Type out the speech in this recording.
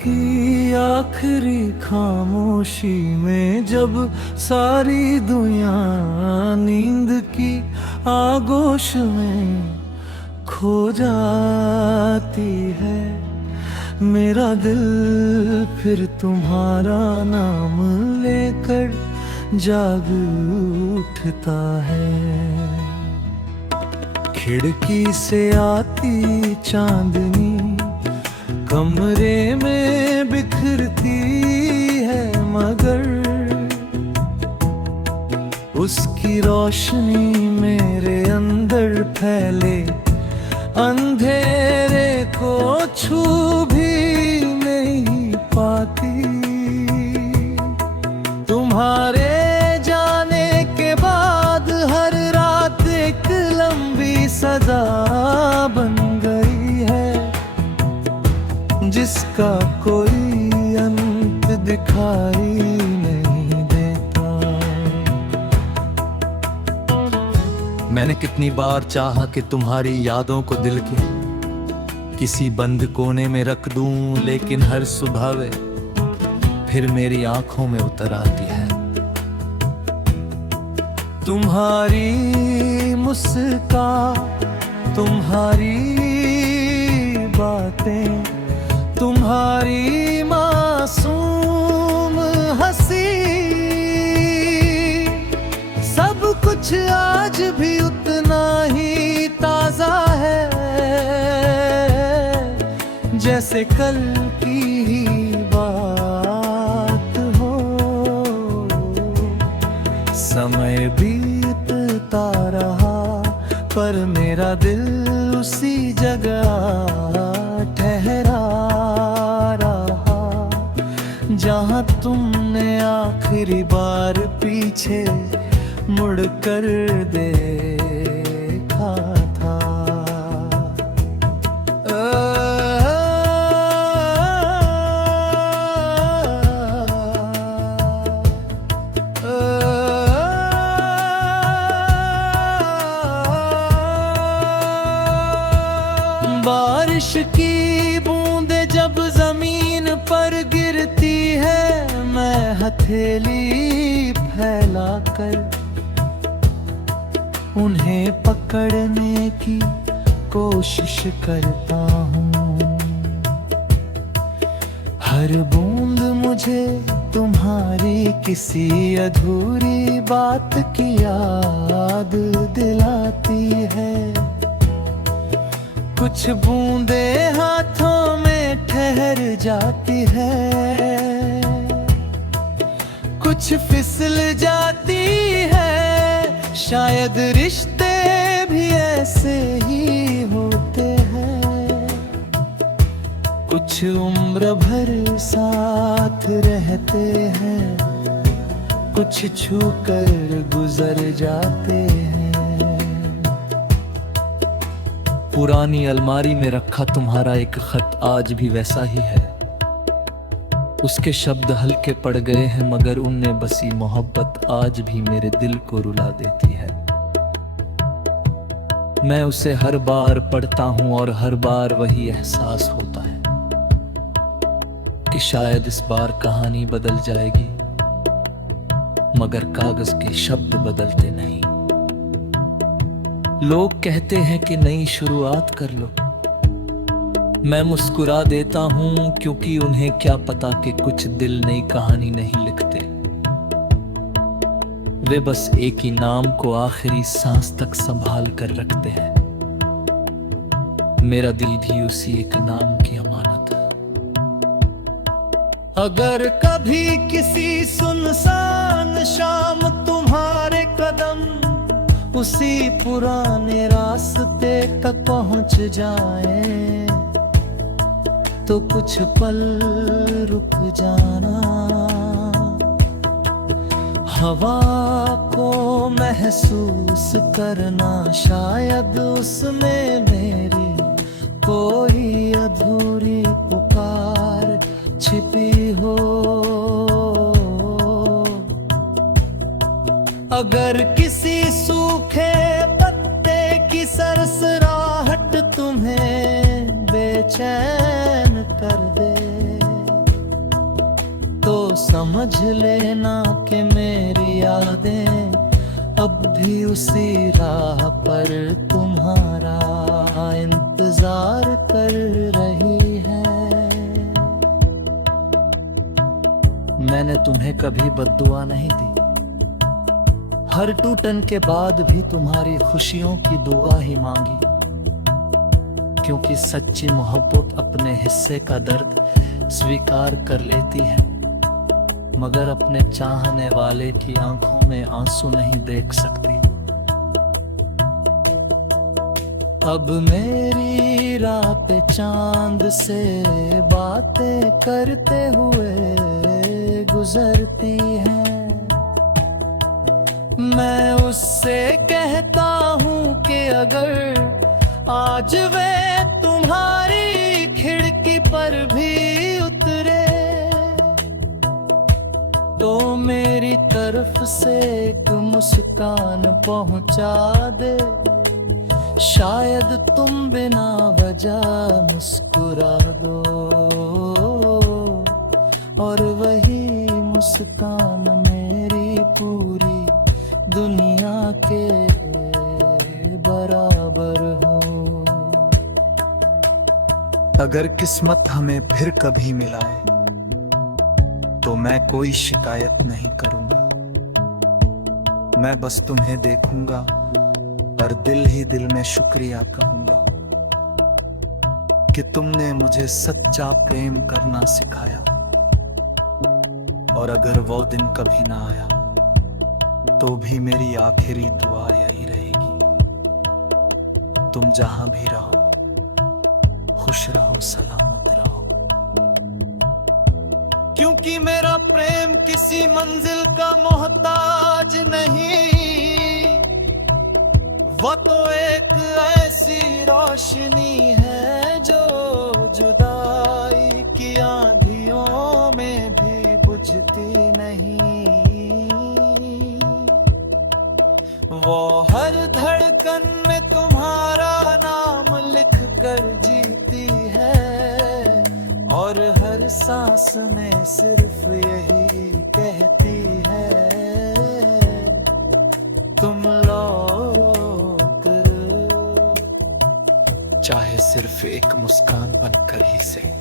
की आखिरी खामोशी में जब सारी दुनिया नींद की आगोश में खो जाती है, मेरा दिल फिर तुम्हारा नाम लेकर जाग उठता है। खिड़की से आती चांदनी कमरे में बिखरती है, मगर उसकी रोशनी मेरे अंदर फैले अंधेरे को छू भी नहीं पाती। तुम्हारे जाने के बाद हर रात एक लंबी सदा बन गई है, जिसका कोई अंत दिखाई नहीं देता। मैंने कितनी बार चाहा कि तुम्हारी यादों को दिल के किसी बंद कोने में रख दूं, लेकिन हर सुबह वे फिर मेरी आंखों में उतर आती है। तुम्हारी मुस्कान, तुम्हारी बातें, तुम्हारी मासूम हंसी, सब कुछ आज भी उतना ही ताजा है जैसे कल की ही बात हो। समय बीतता रहा पर मेरा दिल उसी जगह ठहरा रहा, जहां तुमने आखिरी बार पीछे मुड़कर देखा था। बारिश की बूंदें जब जमीन पर गिरती है, मैं हथेली फैलाकर उन्हें पकड़ने की कोशिश करता हूँ। हर बूंद मुझे तुम्हारी किसी अधूरी बात की याद दिलाती है। कुछ बूंदे हाथों में ठहर जाती है, कुछ फिसल जाती है। शायद रिश्ते भी ऐसे ही होते हैं, कुछ उम्र भर साथ रहते हैं, कुछ छूकर गुजर जाते हैं। पुरानी अलमारी में रखा तुम्हारा एक खत आज भी वैसा ही है। उसके शब्द हल्के पड़ गए हैं, मगर उनमें बसी मोहब्बत आज भी मेरे दिल को रुला देती है। मैं उसे हर बार पढ़ता हूं और हर बार वही एहसास होता है कि शायद इस बार कहानी बदल जाएगी, मगर कागज के शब्द बदलते नहीं। लोग कहते हैं कि नई शुरुआत कर लो, मैं मुस्कुरा देता हूं, क्योंकि उन्हें क्या पता कि कुछ दिल नई कहानी नहीं लिखते। वे बस एक ही नाम को आखिरी सांस तक संभाल कर रखते हैं। मेरा दिल भी उसी एक नाम की अमानत है। अगर कभी किसी सुनसान शाम तुम्हारे कदम उसी पुराने रास्ते तक पहुंच जाए, तो कुछ पल रुक जाना, हवा को महसूस करना। शायद उसमें मेरी कोई अधूरी पुकार छिपी हो। अगर किसी सूखे पत्ते की सरसराहट तुम्हें बेचैन कर दे, समझ लेना कि मेरी यादें अब भी उसी राह पर तुम्हारा इंतजार कर रही है। मैंने तुम्हें कभी बद्दुआ नहीं दी, हर टूटन के बाद भी तुम्हारी खुशियों की दुआ ही मांगी, क्योंकि सच्ची मोहब्बत अपने हिस्से का दर्द स्वीकार कर लेती है, मगर अपने चाहने वाले की आंखों में आंसू नहीं देख सकती। अब मेरी राह पे चांद से बातें करते हुए गुजरती हैं। मैं उससे कहता हूँ कि अगर आज वे तुम्हारी खिड़की पर भी उतरे तो मेरी तरफ से एक मुस्कान पहुंचा दे। शायद तुम बिना वजह मुस्कुरा दो और वही मुस्कान मेरी पूरी दुनिया के बराबर हो। अगर किस्मत हमें फिर कभी मिलाए तो मैं कोई शिकायत नहीं करूंगा। मैं बस तुम्हें देखूंगा और दिल ही दिल में शुक्रिया कहूंगा कि तुमने मुझे सच्चा प्रेम करना सिखाया। और अगर वो दिन कभी ना आया तो भी मेरी आखिरी दुआ यही रहेगी, तुम जहां भी रहो खुश रहो, सलामत रहो। क्योंकि मेरा प्रेम किसी मंजिल का मोहताज नहीं, वो तो एक ऐसी रोशनी है जो जुदाई की आंधियों में भी बुझती नहीं। वो हर धड़कन में तुम्हारा नाम लिख कर जीती है और हर सांस में सिर्फ यही कहती है, तुम लौट कर। चाहे सिर्फ एक मुस्कान बनकर ही सही।